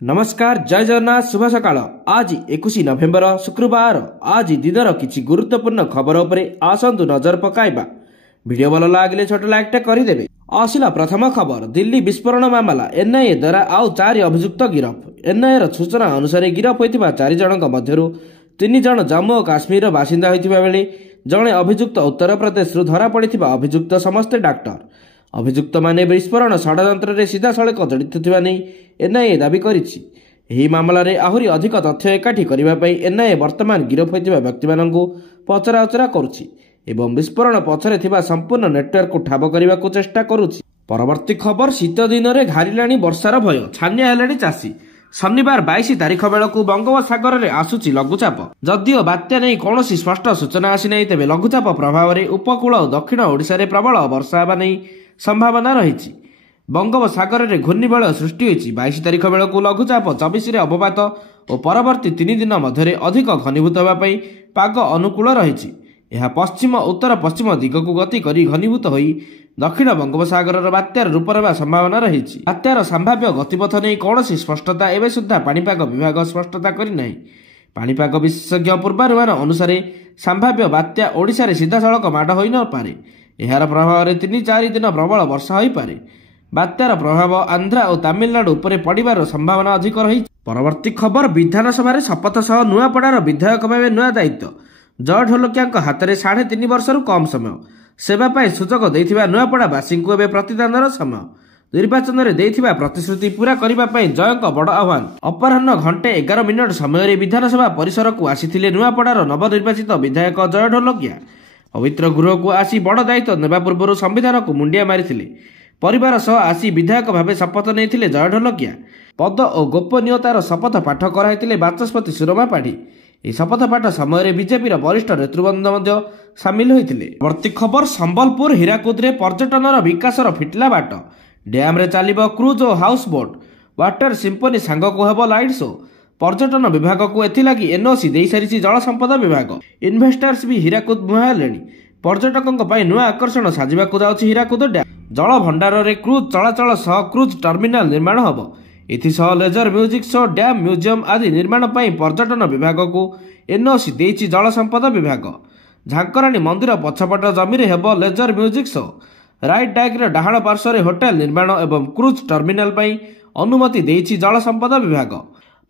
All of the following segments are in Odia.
नमस्कार जय जगन्नाथ शुभ सकाळ। आज 21 नवेम्बर शुक्रवार। आज दिनर किछि गुरुत्वपूर्ण खबर उपरे आसंतु नजर पकाइबा। वीडियो भल लागले छोट लाइक करदेवे। आसिला प्रथम खबर, दिल्ली विस्फोरण मामला एनआईए द्वारा आउ 4 अभियुक्त गिरफ। एनआईए सूचना अनुसार गिरफ होइतिबा 4 जनक मध्यरु 3 जन जम्मू और काश्मीर बासिंदा होइतिबा बेले जणे अभियुक्त उत्तर प्रदेश धरा पड़िथिबा। अभियुक्त समस्ते डाक्टर। अभियुक्त माने विस्फोरण षड्यंत्र रे सीधा सड़क जड़ित थिबा नै एनआईए दाबी करिछि। एही मामला रे आहुरी अधिक तथ्य एकाठी करिबा पई एनआईए वर्तमान गिरफ होइतिबा व्यक्ति माननकु पचराउचरा करूछि एवं विस्फोरण पछरे थिबा संपूर्ण नेटवर्क को ठाब करिबा को चेष्टा करूछि। परवर्ती खबर, शीत दिन रे घारिलाणी वर्षार भय, छानिया हेलाणी चाषी। शनिवार 22 तारिख बेलकु बंगोपसागर रे आसुछि लघुचाप। जदिओ बात्या नै कोनोसी स्पष्ट सूचना आसी नै, तेबे लघुचाप प्रभाव रे उपकूल और दक्षिण ओडिसा रे प्रबल वर्षा हेबा नै संभावना रही। बंगोपसागर रे घूर्णिबलय सृष्टि होइछि। 22 तारिख बेलकु लघुचाप 24 रे अवपात और परवर्ती 3 दिन मध्य अधिक घनीभूत होबा पई पाग अनुकूल रही। यह पश्चिम उत्तर पश्चिम दिगकु गति करी घनीभूत होई दक्षिण बंगोपसागर बात्यार रूप नेबा संभावना रही। बात्यार संभाव्य गतिपथ नै कोनोसी स्पष्टता एबे सुद्धा पाणीपाग विभाग स्पष्टता करि नै। पाणीपाग विशेषज्ञ पूर्वानुमान अनुसार संभाव्य बात्या ओडिशा रे सीधा सड़क माड होई न पारे। एहार प्रभाव रे 3-4 दिन प्रबल वर्षा होई पारे। बात्यार प्रभाव आंध्रा और तमिलनाडु उपरे पड़िबार संभावना अधिक रही। परवर्ती खबर, विधानसभा रे शपथ सह नुआपड़ार विधायक भावे नुआ दायित्व। जय ढोलकिया हाथ में 3.5 वर्षर कम समय सेवा पाई सुजोग देथिबा नुआपड़ा बासी को एबे प्रतिदानर समय। निर्वाचन रे देथिबा प्रतिश्रुति पूरा करिबा पई जयक बड़ आह्वान। अपराह्न घंटे 11 मिनिट समय रे विधानसभा परिसर को आसीथिले नुआपड़ार नवनिर्वाचित विधायक जय ढोलकिया। पवित्र गृह को आसी बड़ दायित्व नेबा पूर्व संविधान को मुंडिया मारिथिले। परिवार सह आसी विधायक भावे शपथ नेइथिले जय ढोलकिया। पद और गोपनीयतार शपथ पाठ कराइथिले बाचस्पति सुरमा पाढ़ी। यह शपथ पाठ समय बीजेपी वरिष्ठ नेतृवृंद मध्य सामिल होइथिले। वर्ती खबर, संबलपुर हीराकुद रे पर्यटनर विकासर फिटला बाट। डैम रे चलिबो क्रूज और हाउस बोट। वाटर सिम्फनी सांग को हेबो लाइट शो। पर्यटन विभाग को एथिलागी एनओसी देई सारिछि जल संपद विभाग। इन्वेस्टर्स भी हीराकुद मुहालेनी। पर्यटकों पई नुआ आकर्षण साजिबाकु जाउछि हीराकुद डैम। जल भंडार रे क्रूज चलाचल सह क्रूज टर्मिनाल निर्माण हबो। एथिसह laser music show, dam museum आदि निर्माण पई पर्यटन विभाग को एनओसी देइछि जल संपद विभाग। झांकराणी मंदिर पछपट जमी रे हेबो लेजर म्यूजिक शो। राइट डाइक रे डाहाण पार्श्व रे होटल निर्माण एवं क्रूज टर्मिनाल पई अनुमति देइछि जल संपद विभाग।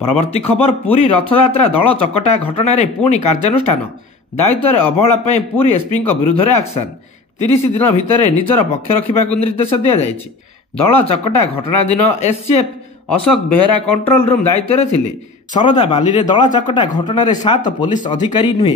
परवर्ती खबर, पुरी रथयात्रा दल चकटा घटना रे पुणी कार्यानुष्ठान। दायित्व रे अवहेला पई पुरी एसपी विरुद्ध रे एक्शन। 30 दिन भितर निजर पक्ष रखिबाकु निर्देश दिया जायछि। दल चकटा घटना दिन SCF Ashok Behera control room दायित्व रे थिले। सरदा बाली रे दल चकटा घटना रे 7 पुलिस अधिकारी नुहे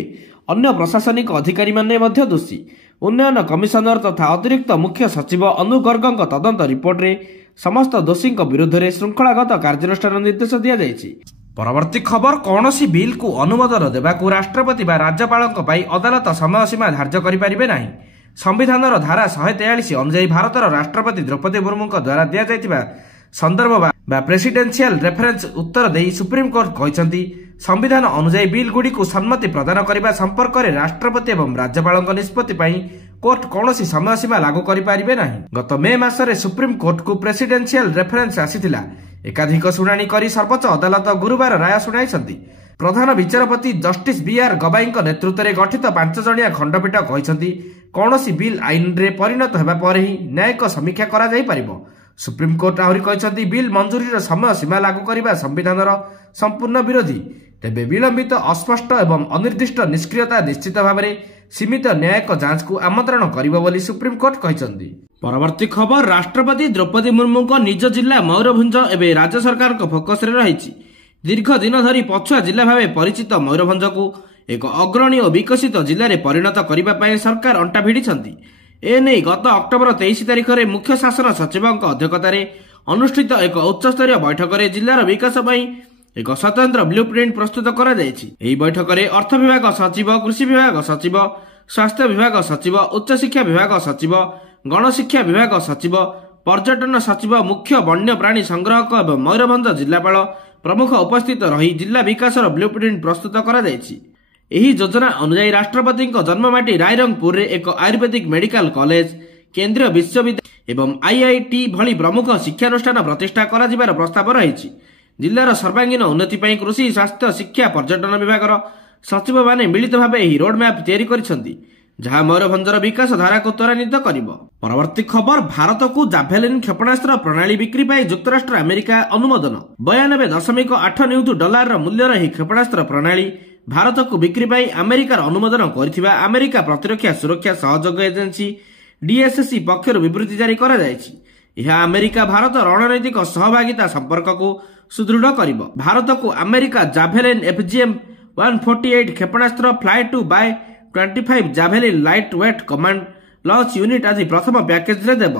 अन्य प्रशासनिक अधिकारी माने मध्य दोषी। उन्नयन कमिशनर तथा अतिरिक्त मुख्य सचिव अनु गर्गଙ୍କ तदंत रिपोर्ट रे समस्त दोषी विरुद्ध रे श्रृंखलागत कार्यानुष्ठान निर्देश दिया जायछि। परवर्ती खबर, कौनसी बिल को अनुमोदन देबाकू राष्ट्रपति बा राज्यपालक पई अदालत समय सीमा धार्य करि परिबे नाही। संविधानर धारा 143 अनुसार भारतर राष्ट्रपति द्रौपदी मुर्मूଙ୍କ द्वारा दिया जायतिबा संदर्भ बा प्रेसिडेंशियल रेफरेंस उत्तर देई सुप्रीम कोर्ट कहिसंती संविधान अनुसार बिल गुडी को सम्मति प्रदान करिबा संपर्क रे राष्ट्रपति एवं राज्यपालक निष्पत्ति पई कोर्ट कौनसी समय सीमा लागू करि परिबे नाही। गत मे मासरे सुप्रीम कोर्ट को प्रेसिडेंशियल रेफरेंस आसीथिला। एकाधिक शुणाणी करी सर्वोच्च अदालत गुरुवार राय शुणाइछंती। प्रधान विचारपति जस्टिस बीआर गवाईଙ୍କ नेतृत्व रे गठित 5 जणिया खंडपीठ कहिसंती कौनसी बिल आईन रे परिणत हेबा परे ही न्यायिक समीक्षा करा जाई परिबो। सुप्रीम कोर्ट आहुरी कहिसंती बिल मंजूरीर समय सीमा लागू करिबा संविधानर संपूर्ण विरोधी। तेबे विलंबित, अस्पष्ट एवं अनिर्दिष्ट निष्क्रियता निश्चित भावरे सीमित न्यायिक जांच को आमंत्रण करिबो बोली सुप्रीम कोर्ट कहिसंती। परवर्ती खबर, राष्ट्रपति द्रौपदी मुर्मूଙ୍କ निज जिला मयूरभंज एवं राज्य सरकार फोकस रे रहिछि। दीर्घ दिन धरी पछुआ जिला भावे परिचित मयूरभंज को एक अग्रणी और विकसित जिले में परिणत करने सरकार अंटा भिड़िछंती। एने गत अक्टोबर 23 तारिख में मुख्य शासन सचिव अध्यक्षतार अनुष्ठित एक उच्चस्तरीय बैठक में जिलार विकास एक स्वतंत्र ब्लूप्रिंट प्रस्तुत करा जायछि। एही बैठक में अर्थ विभाग सचिव, कृषि विभाग सचिव, स्वास्थ्य विभाग सचिव, उच्च शिक्षा विभाग सचिव, गणशिक्षा विभाग सचिव, पर्यटन सचिव, मुख्य वन्य प्राणी संग्राहक एवं मयूरभंज जिलापाल प्रमुख उपस्थित रही जिला विकासर ब्लूप्रिंट प्रस्तुत करा जायछि। एही योजना अनुसार राष्ट्रपति जन्ममाटी रायरंगपुर रे एक आयुर्वेदिक मेडिकल कॉलेज, केंद्रीय विश्वविद्यालय एवं आईआईटी भली प्रमुख शिक्षानुष्ठान प्रतिष्ठा करा जिबार प्रस्ताव रहिछि। जिल्लार सर्वांगीन उन्नति ପାଇଁ कृषि स्वास्थ्य शिक्षा पर्यटन विभागर सचिव माने मिलित भाव ଏହି रोड मैप तैयारी କରିଛନ୍ତି जहाँ मयूरभंजर विकास धारा को त्वरान्वित करिब। परवर्ती खबर भारत को जाभेलिन क्षेपणास्त्र प्रणाली बिक्री ପାଇଁ ଯୁକ୍ତରାଷ୍ଟ୍ର ଆମେରିକା ଅନୁମୋଦନ। 92.8 ନିୟୁତ ଡଲାର ମୂଲ୍ୟର ଏହି କ୍ଷେପଣାସ୍ତ୍ର ପ୍ରଣାଳୀ ଭାରତକୁ ବିକ୍ରି ପାଇଁ ଆମେରିକାର ଅନୁମୋଦନ କରିଥିବା ଆମେରିକା ପ୍ରତିରକ୍ଷା ସୁରକ୍ଷା ସହଯୋଗ ଏଜେନ୍ସି DSC ପକ୍ଷରୁ ବିବୃତ୍ତି ଜାରି କରାଯାଇଛି। ଏହା ଆମେରିକା ଭାରତ ରଣନୈତିକ ସହଭାଗିତା ସମ୍ପର୍କକୁ ସୁଦୃଢ କରିବ। ଭାରତକୁ ଆମେରିକା ଜାଭେଲିନ୍ FGM 148 କ୍ଷେପଣାସ୍ତ୍ର fly to buy 25 Javelin lightweight command launch unit ଆଜି ପ୍ରଥମ ପ୍ୟାକେଜରେ ଦେବ।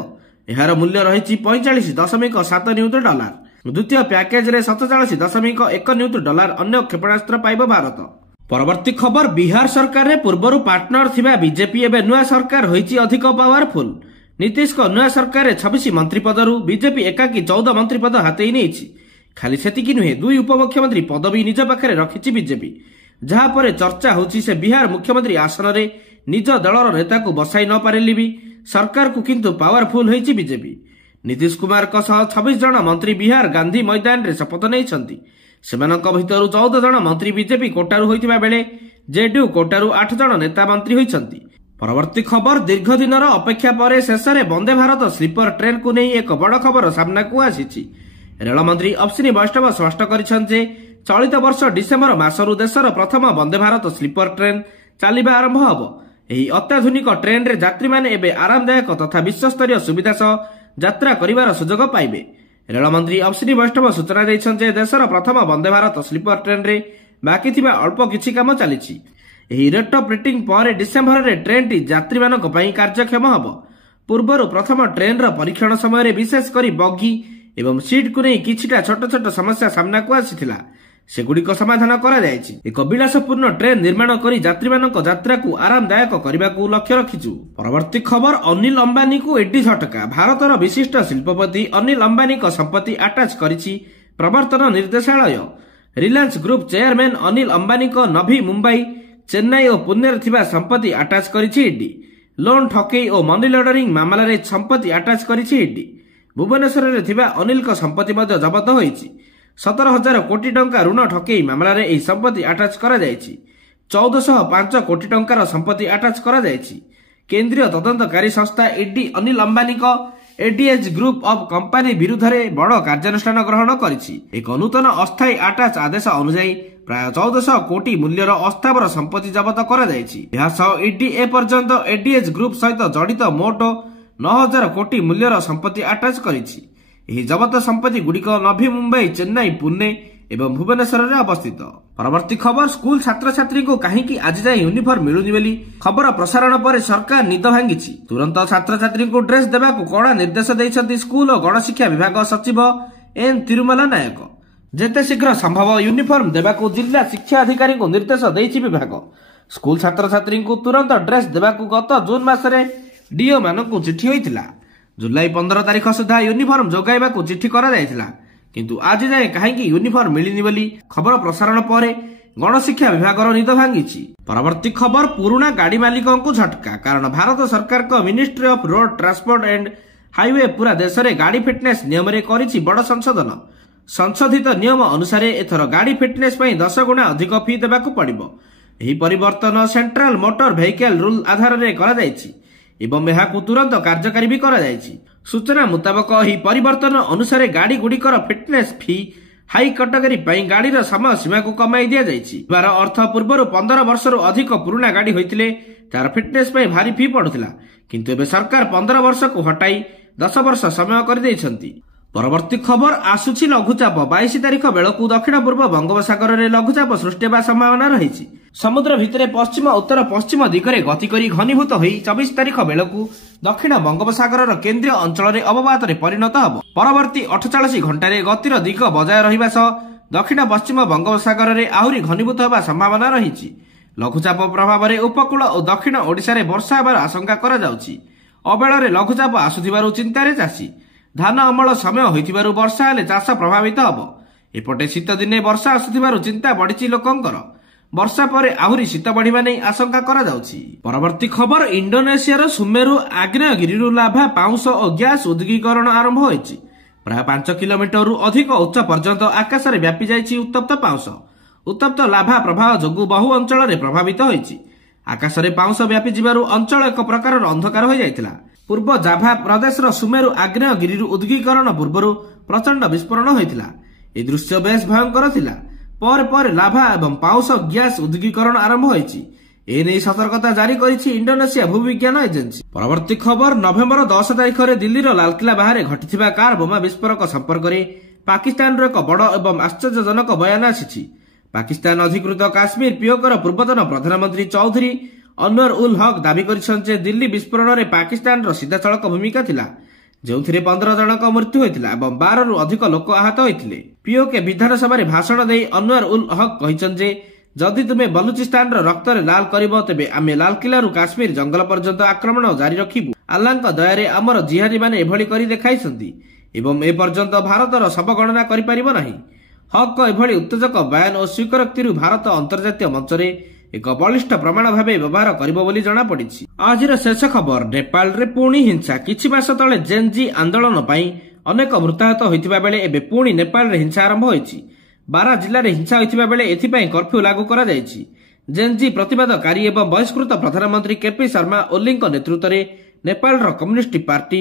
ଏହାର ମୂଲ୍ୟ ରହିଛି 45.7 ନିୟୁତ ଡଲାର। ଦ୍ୱିତୀୟ ପ୍ୟାକେଜରେ 47.1 ନିୟୁତ ଡଲାର ଅନ୍ୟ କ୍ଷେପଣାସ୍ତ୍ର ପାଇବ ଭାରତ। ପରବର୍ତ୍ତୀ ଖବର ବିହାର ସରକାରରେ ପୂର୍ବରୁ ପାର୍ଟନର ଥିବା ବିଜେପି ଏବେ ନୂଆ ସରକାର ହୋଇଛି ଅଧିକ ପାୱାରଫୁଲ। ନୀତିଶଙ୍କ ନୂଆ ସରକାରରେ 26 ମନ୍ତ୍ରୀ ପଦରୁ ବିଜେପି ଏକାକୀ 14 ମନ୍ତ୍ରୀ ପଦ ହାତେଇ ନେଇଛି। ଖାଲି ସେତିକି ନୁହେଁ, 2 ଉପମୁଖ୍ୟମନ୍ତ୍ରୀ ପଦବୀ ନିଜ ପାଖରେ ରଖିଛି ବିଜେପି। ଯାହାପରେ ଚର୍ଚ୍ଚା ହେଉଛି ସେ ବିହାର ମୁଖ୍ୟମନ୍ତ୍ରୀ ଆସନରେ ନିଜ ଦଳର ନେତାକୁ ବସାଇ ନ ପାରିଲେ ବି ସରକାରକୁ କିନ୍ତୁ ପାୱାରଫୁଲ ହୋଇଛି ବିଜେପି। ନୀତିଶ କୁମାରଙ୍କ ସହ 26 ଜଣ ମନ୍ତ୍ରୀ ବିହାର ଗାନ୍ଧୀ ମଇଦାନରେ ଶପଥ ନେଇଛନ୍ତି। ସେମାନଙ୍କ ଭିତରୁ 14 ଜଣ ମନ୍ତ୍ରୀ ବିଜେପି କୋଟାରୁ ହୋଇଥିବା ବେଳେ ଜେଡିୟୁ କୋଟାରୁ 8 ଜଣ ନେତା ମନ୍ତ୍ରୀ ହୋଇଛନ୍ତି। ପରବର୍ତ୍ତୀ ଖବର ଦୀର୍ଘ ଦିନର ଅପେକ୍ଷା ପରେ ଶେଷରେ ବନ୍ଦେ ଭାରତ ସ୍ଲିପର ଟ୍ରେନ୍କୁ ନେଇ ଏକ ବଡ଼ ଖବର ସାମ୍ନାକୁ ଆସିଛି। ରେଳମନ୍ତ୍ରୀ ଅଶ୍ୱିନୀ ବୈଷ୍ଣବ ସ୍ପଷ୍ଟ କରିଛନ୍ତି ଯେ ଚଳିତ ବର୍ଷ ଡିସେମ୍ବର ମାସରୁ ଦେଶର ପ୍ରଥମ ବନ୍ଦେ ଭାରତ ସ୍ଲିପର ଟ୍ରେନ୍ ଚାଲିବା ଆରମ୍ଭ ହେବ। ଏହି ଅତ୍ୟାଧୁନିକ ଟ୍ରେନ୍ରେ ଯାତ୍ରୀମାନେ ଏବେ ଆରାମଦାୟକ ତଥା ବିଶ୍ୱସ୍ତରୀୟ ସୁବିଧା ସହ ଯାତ୍ରା କରିବାର ସୁଯୋଗ ପାଇବେ। ରେଳମନ୍ତ୍ରୀ ଅଶ୍ୱିନୀ ବୈଷ୍ଣବ ସୂଚନା ଦେଇଛନ୍ତି ଯେ ଦେଶର ପ୍ରଥମ ବନ୍ଦେ ଭାରତ ସ୍ଲିପର ଟ୍ରେନ୍ରେ ବାକି ଥିବା ଅଳ୍ପ କିଛି କାମ ଚାଲିଛି। ଏହି ରେଟ୍ ଅଫ୍ ରେଟିଂ ପରେ ଡିସେମ୍ବରରେ ଟ୍ରେନ୍ଟି ଯାତ୍ରୀମାନଙ୍କ ପାଇଁ କାର୍ଯ୍ୟକ୍ଷମ ହେବ। ପୂର୍ବରୁ ପ୍ରଥମ ଟ୍ରେନ୍ର ପରୀକ୍ଷଣ ସମୟରେ ବିଶେଷ କରି ବଗି ଏବଂ ସିଟ୍କୁ ନେଇ କିଛିଟା ଛୋଟ ଛୋଟ ସମସ୍ୟା ସାମ୍ନାକୁ ଆସିଥିଲା। ସେଗୁଡ଼ିକ ସମାଧାନ କରାଯାଇଛି। ଏକ ବିଳାସପୂର୍ଣ୍ଣ ଟ୍ରେନ୍ ନିର୍ମାଣ କରି ଯାତ୍ରୀମାନଙ୍କ ଯାତ୍ରାକୁ ଆରାମଦାୟକ କରିବାକୁ ଲକ୍ଷ୍ୟ ରଖିଛୁ। ପରବର୍ତ୍ତୀ ଖବର ଅନିଲ ଅମ୍ବାନୀଙ୍କୁ ଏଡି ଝଟକା। ଭାରତର ବିଶିଷ୍ଟ ଶିଳ୍ପପତି ଅନିଲ ଅମ୍ବାନୀଙ୍କ ସମ୍ପତ୍ତି ଆଟାଚ୍ କରିଛି ପ୍ରବର୍ତ୍ତନ ନିର୍ଦ୍ଦେଶାଳୟ। ରିଲାଏନ୍ସ ଗ୍ରୁପ ଚେୟାରମ୍ୟାନ୍ ଅନିଲ ଅମ୍ବାନୀଙ୍କ ନଭି ମୁମ୍ବାଇ, ଚେନ୍ନାଇ ଓ ପୁନେରେ ଥିବା ସମ୍ପତ୍ତି ଆଟାଚ୍ କରିଛି ଇଡି। ଲୋନ୍ ଠକେଇ ଓ ମନି ଲଣ୍ଡରିଂ ମାମଲାରେ ସମ୍ପତ୍ତି ଆଟାଚ୍ କରିଛି ଇଡି। ଭୁବନେଶ୍ୱରରେ ଥିବା ଅନିଲଙ୍କ ସମ୍ପତ୍ତି ମଧ୍ୟ ଜବତ ହୋଇଛି। 17,000 କୋଟି ଟଙ୍କା ଋଣ ଠକେଇ ମାମଲାରେ ଏହି ସମ୍ପତ୍ତି ଆଟାଚ୍ କରାଯାଇଛି। 1405 କୋଟି ଟଙ୍କାର ସମ୍ପତ୍ତି ଆଟାଚ୍ କରାଯାଇଛି। କେନ୍ଦ୍ରୀୟ ତଦନ୍ତକାରୀ ସଂସ୍ଥା ଇଡି ଅନିଲ ଅମ୍ବାନୀଙ୍କ ଏଡିଏଚ୍ ଗ୍ରୁପ ଅଫ୍ କମ୍ପାନୀ ବିରୁଦ୍ଧରେ ବଡ଼ କାର୍ଯ୍ୟାନୁଷ୍ଠାନ ଗ୍ରହଣ କରିଛି। ଏକ ନୂତନ ଅସ୍ଥାୟୀ ଆଟାଚ୍ ଆଦେଶ ଅନୁଯାୟୀ ପ୍ରାୟ 1400 କୋଟି ମୂଲ୍ୟର ଅସ୍ଥାବର ସମ୍ପତ୍ତି ଜବତ କରାଯାଇଛି। ଏହା ସହ ଇଡି ଏପର୍ଯ୍ୟନ୍ତ ଏଡିଏଚ୍ ଗ୍ରୁପ ସହିତ ଜଡ଼ିତ ମୋଟ 9,000 କୋଟି ମୂଲ୍ୟର ସମ୍ପତ୍ତି ଆଟାଚ୍ କରିଛି। ଏହି ଜବତ ସମ୍ପତ୍ତି ଗୁଡ଼ିକ ନଭି ମୁମ୍ବାଇ, ଚେନ୍ନାଇ, ପୁନେ ଏବଂ ଭୁବନେଶ୍ୱରରେ ଅବସ୍ଥିତ। ପରବର୍ତ୍ତୀ ଖବର ସ୍କୁଲ ଛାତ୍ରଛାତ୍ରୀଙ୍କୁ କାହିଁକି ଆଜି ଯାଏଁ ୟୁନିଫର୍ମ ମିଳୁନି ବୋଲି ଖବର ପ୍ରସାରଣ ପରେ ସରକାର ନିଦ ଭାଙ୍ଗିଛି। ତୁରନ୍ତ ଛାତ୍ରଛାତ୍ରୀଙ୍କୁ ଡ୍ରେସ୍ ଦେବାକୁ କଡ଼ା ନିର୍ଦ୍ଦେଶ ଦେଇଛନ୍ତି ସ୍କୁଲ ଓ ଗଣଶିକ୍ଷା ବିଭାଗ ସଚିବ ଏନ୍ ତିରୁମଲା ନାୟକ। ଯେତେ ଶୀଘ୍ର ସମ୍ଭବ ୟୁନିଫର୍ମ ଦେବାକୁ ଜିଲ୍ଲା ଶିକ୍ଷା ଅଧିକାରୀଙ୍କୁ ନିର୍ଦ୍ଦେଶ ଦେଇଛି ବିଭାଗ। ସ୍କୁଲ ଛାତ୍ରଛାତ୍ରୀଙ୍କୁ ତୁରନ୍ତ ଡ୍ରେସ୍ ଦେବାକୁ ଗତ ଜୁନ୍ ମାସରେ ଡିଓ ମାନଙ୍କୁ ଚିଠି ହୋଇଥିଲା। ଜୁଲାଇ 15 ତାରିଖ ସୁଦ୍ଧା ୟୁନିଫର୍ମ ଯୋଗାଇବାକୁ ଚିଠି କରାଯାଇଥିଲା, କିନ୍ତୁ ଆଜି ଯାଏଁ କାହିଁକି ୟୁନିଫର୍ମ ମିଳିନି ବୋଲି ଖବର ପ୍ରସାରଣ ପରେ ଗଣଶିକ୍ଷା ବିଭାଗର ନିଦ ଭାଙ୍ଗିଛି। ପରବର୍ତ୍ତୀ ଖବର ପୁରୁଣା ଗାଡ଼ି ମାଲିକଙ୍କୁ ଝଟକା। କାରଣ ଭାରତ ସରକାରଙ୍କ ministry of road transport and highway ପୁରା ଦେଶରେ ଗାଡ଼ି ଫିଟନେସ୍ ନିୟମରେ କରିଛି ବଡ଼ ସଂଶୋଧନ। ସଂଶୋଧିତ ନିୟମ ଅନୁସାରେ ଏଥର ଗାଡ଼ି ଫିଟନେସ୍ ପାଇଁ 10 ଗୁଣା ଅଧିକ ଫି ଦେବାକୁ ପଡ଼ିବ। ଏହି ପରିବର୍ତ୍ତନ ସେଣ୍ଟ୍ରାଲ ମୋଟର ଭେହିକାଲ ରୁଲ ଆଧାରରେ କରାଯାଇଛି ଏବଂ ଏହାକୁ ତୁରନ୍ତ କାର୍ଯ୍ୟକାରୀ ବି କରାଯାଇଛି। ସୂଚନା ମୁତାବକ ଏହି ପରିବର୍ତ୍ତନ ଅନୁସାରେ ଗାଡ଼ି ଗୁଡ଼ିକର ଫିଟନେସ୍ ଫି ହାଇ କାଟେଗୋରୀ ପାଇଁ ଗାଡ଼ିର ସମୟ ସୀମାକୁ କମାଇ ଦିଆଯାଇଛି। ଏହାର ଅର୍ଥ ପୂର୍ବରୁ 15 ବର୍ଷରୁ ଅଧିକ ପୁରୁଣା ଗାଡ଼ି ହୋଇଥିଲେ ତାର ଫିଟନେସ୍ ପାଇଁ ଭାରି ଫି ପଡୁଥିଲା, କିନ୍ତୁ ଏବେ ସରକାର 15 ବର୍ଷକୁ ହଟାଇ 10 ବର୍ଷ ସମୟ କରିଦେଇଛନ୍ତି। ପରବର୍ତ୍ତୀ ଖବର ଆସୁଛି ଲଘୁଚାପ। 22 ତାରିଖ ବେଳକୁ ଦକ୍ଷିଣ ପୂର୍ବ ବଙ୍ଗୋପସାଗରରେ ଲଘୁଚାପ ସୃଷ୍ଟି ହେବା ସମ୍ଭାବନା ରହିଛି। ସମୁଦ୍ର ଭିତରେ ପଶ୍ଚିମ ଉତ୍ତର ପଶ୍ଚିମ ଦିଗରେ ଗତି କରି ଘନୀଭୂତ ହୋଇ 24 ତାରିଖ ବେଳକୁ ଦକ୍ଷିଣ ବଙ୍ଗୋପସାଗରର କେନ୍ଦ୍ରୀୟ ଅଞ୍ଚଳରେ ଅବପାତରେ ପରିଣତ ହେବ। ପରବର୍ତ୍ତୀ 48 ଘଣ୍ଟାରେ ଗତିର ଦିଗ ବଜାୟ ରହିବା ସହ ଦକ୍ଷିଣ ପଶ୍ଚିମ ବଙ୍ଗୋପସାଗରରେ ଆହୁରି ଘନୀଭୂତ ହେବା ସମ୍ଭାବନା ରହିଛି। ଲଘୁଚାପ ପ୍ରଭାବରେ ଉପକୂଳ ଓ ଦକ୍ଷିଣ ଓଡ଼ିଶାରେ ବର୍ଷା ହେବାର ଆଶଙ୍କା କରାଯାଉଛି। ଅବେଳରେ ଲଘୁଚାପ ଆସୁଥିବାରୁ ଚିନ୍ତାରେ ଚାଷୀ। ଧାନ ଅମଳ ସମୟ ହୋଇଥିବାରୁ ବର୍ଷା ହେଲେ ଚାଷ ପ୍ରଭାବିତ ହେବ। ଏପଟେ ଶୀତ ଦିନେ ବର୍ଷା ଆସୁଥିବାରୁ ଚିନ୍ତା ବଢ଼ିଛି ଲୋକଙ୍କର। ବର୍ଷା ପରେ ଆହୁରି ଶୀତ ବଢ଼ିବା ନେଇ ଆଶଙ୍କା କରାଯାଉଛି। ପରବର୍ତ୍ତୀ ଖବର ଇଣ୍ଡୋନେସିଆର ସୁମେରୁ ଆଗ୍ନେୟଗିରିରୁ ଲାଭା, ପାଉଁଶ ଓ ଗ୍ୟାସ୍ ଉଦ୍ଗୀକରଣ ଆରମ୍ଭ ହୋଇଛି। ପ୍ରାୟ 5 କିଲୋମିଟରରୁ ଅଧିକ ଉଚ୍ଚ ପର୍ଯ୍ୟନ୍ତ ଆକାଶରେ ବ୍ୟାପି ଯାଇଛି ଉତ୍ତପ୍ତ ପାଉଁଶ। ଉତ୍ତପ୍ତ ଲାଭା ପ୍ରବାହ ଯୋଗୁଁ ବହୁ ଅଞ୍ଚଳରେ ପ୍ରଭାବିତ ହୋଇଛି। ଆକାଶରେ ପାଉଁଶ ବ୍ୟାପି ଯିବାରୁ ଅଞ୍ଚଳ ଏକ ପ୍ରକାରର ଅନ୍ଧକାର ହୋଇଯାଇଥିଲା। ପୂର୍ବ ଜାଭା ପ୍ରଦେଶର ସୁମେରୁ ଆଗ୍ନେୟଗିରିରୁ ଉଦ୍ଗୀକରଣ ପୂର୍ବରୁ ପ୍ରଚଣ୍ଡ ବିସ୍ଫୋରଣ ହୋଇଥିଲା। ଏହି ଦୃଶ୍ୟ ବେଶ୍ ଭୟଙ୍କର ଥିଲା। ପରେ ପରେ ଲାଭା ଏବଂ ପାଉଁଶ ଗ୍ୟାସ୍ ଉଦ୍ଗୀକରଣ ଆରମ୍ଭ ହୋଇଛି। ଏନେଇ ସତର୍କତା ଜାରି କରିଛି ଇଣ୍ଡୋନେସିଆ ଭୂବିଜ୍ଞାନ ଏଜେନ୍ସି। ପରବର୍ତ୍ତୀ ଖବର, ନଭେମ୍ବର 10 ତାରିଖରେ ଦିଲ୍ଲୀର ଲାଲକିଲ୍ଲା ବାହାରେ ଘଟିଥିବା କାର୍ ବୋମା ବିସ୍ଫୋରକ ସମ୍ପର୍କରେ ପାକିସ୍ତାନର ଏକ ବଡ଼ ଏବଂ ଆଶ୍ଚର୍ଯ୍ୟଜନକ ବୟାନ ଆସିଛି। ପାକିସ୍ତାନ ଅଧିକୃତ କାଶ୍ମୀର ପିଓକର ପୂର୍ବତନ ପ୍ରଧାନମନ୍ତ୍ରୀ ଚୌଧୁରୀ ଅନୱର ଉଲ୍ ହକ୍ ଦାବି କରିଛନ୍ତି ଯେ ଦିଲ୍ଲୀ ବିସ୍ଫୋରଣରେ ପାକିସ୍ତାନର ସିଧାସଳଖ ଭୂମିକା ଥିଲା, ଯେଉଁଥିରେ 15 ଜଣଙ୍କ ମୃତ୍ୟୁ ହୋଇଥିଲା ଏବଂ 12ରୁ ଅଧିକ ଲୋକ ଆହତ ହୋଇଥିଲେ। ପିଓକେ ବିଧାନସଭାରେ ଭାଷଣ ଦେଇ ଅନୱର ଉଲ୍ ହକ୍ କହିଛନ୍ତି ଯେ ଯଦି ତୁମେ ବଲୁଚିସ୍ତାନର ରକ୍ତରେ ଲାଲ କରିବ ତେବେ ଆମେ ଲାଲକିଲ୍ଲାରୁ କାଶ୍ମୀର ଜଙ୍ଗଲ ପର୍ଯ୍ୟନ୍ତ ଆକ୍ରମଣ ଜାରି ରଖିବୁ। ଆଲ୍ଲାହଙ୍କ ଦୟାରେ ଆମର ଜିହାଦୀମାନେ ଏଭଳି କରି ଦେଖାଇଛନ୍ତି ଏବଂ ଏପର୍ଯ୍ୟନ୍ତ ଭାରତର ଶବ ଗଣନା କରିପାରିବ ନାହିଁ। ହକ୍ଙ୍କ ଏଭଳି ଉତ୍ତେଜକ ବୟାନ ଓ ସ୍ୱୀକାରୋକ୍ତିରୁ ଭାରତ ଅନ୍ତର୍ଜାତୀୟ ମଞ୍ଚରେ ଏକ ବଳିଷ୍ଠ ପ୍ରମାଣ ଭାବେ ବ୍ୟବହାର କରିବ ବୋଲି ଜଣାପଡ଼ିଛି। ଆଜିର ଶେଷ ଖବର, ନେପାଳରେ ପୁଣି ହିଂସା। କିଛି ମାସ ତଳେ ଜେନ୍-ଜି ଆନ୍ଦୋଳନ ପାଇଁ ଅନେକ ମୃତାହତ ହୋଇଥିବା ବେଳେ ଏବେ ପୁଣି ନେପାଳରେ ହିଂସା ଆରମ୍ଭ ହୋଇଛି। 12 ଜିଲ୍ଲାରେ ହିଂସା ହୋଇଥିବା ବେଳେ ଏଥିପାଇଁ କର୍ଫ୍ୟୁ ଲାଗୁ କରାଯାଇଛି। ଜେନ୍-ଜି ପ୍ରତିବାଦକାରୀ ଏବଂ ବହିଷ୍କୃତ ପ୍ରଧାନମନ୍ତ୍ରୀ କେପି ଶର୍ମା ଓଲିଙ୍କ ନେତୃତ୍ୱରେ ନେପାଳର କମ୍ୟୁନିଷ୍ଟ ପାର୍ଟି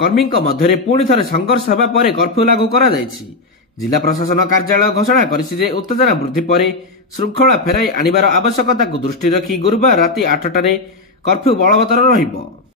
କର୍ମୀଙ୍କ ମଧ୍ୟରେ ପୁଣି ଥରେ ସଂଘର୍ଷ ହେବା ପରେ କର୍ଫ୍ୟୁ ଲାଗୁ କରାଯାଇଛି। ଜିଲ୍ଲା ପ୍ରଶାସନ କାର୍ଯ୍ୟାଳୟ ଘୋଷଣା କରିଛି ଯେ ଉତ୍ତେଜନା ବୃଦ୍ଧି ପରେ ଶୃଙ୍ଖଳା ଫେରାଇ ଆଣିବାର ଆବଶ୍ୟକତାକୁ ଦୃଷ୍ଟିରେ ରଖି ଗୁରୁବାର ରାତି 8ଟାରେ କର୍ଫ୍ୟୁ ବଳବତ୍ତର ରହିବ।